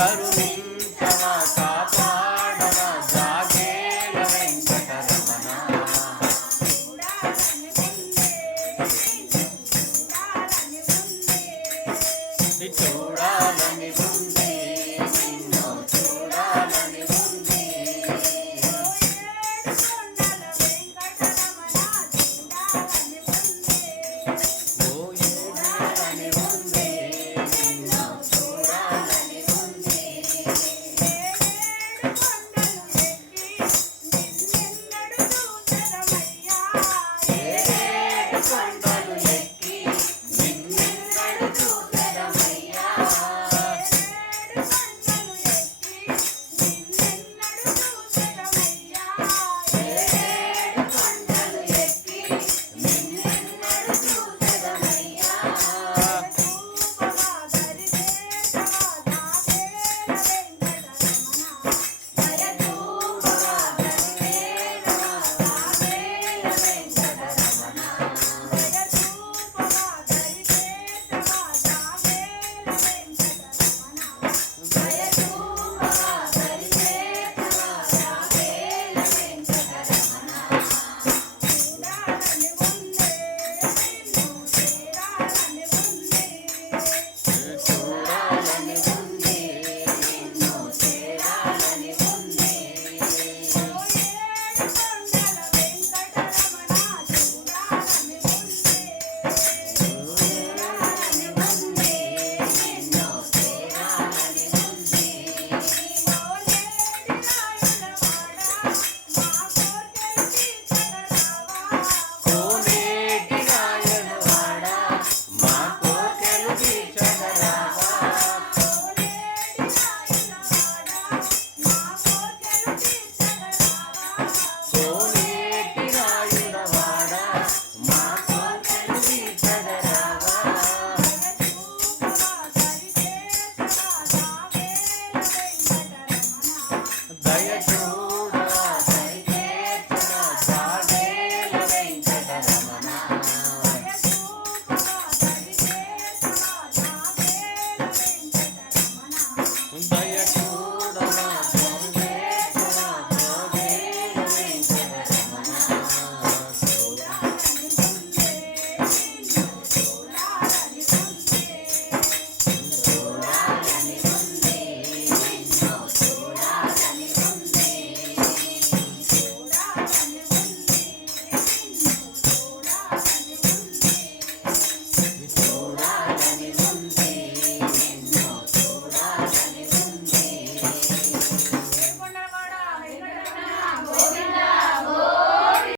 కరుణించవా కాపాడవా జాగేల వెంకటరమణ చూడాలి Bye.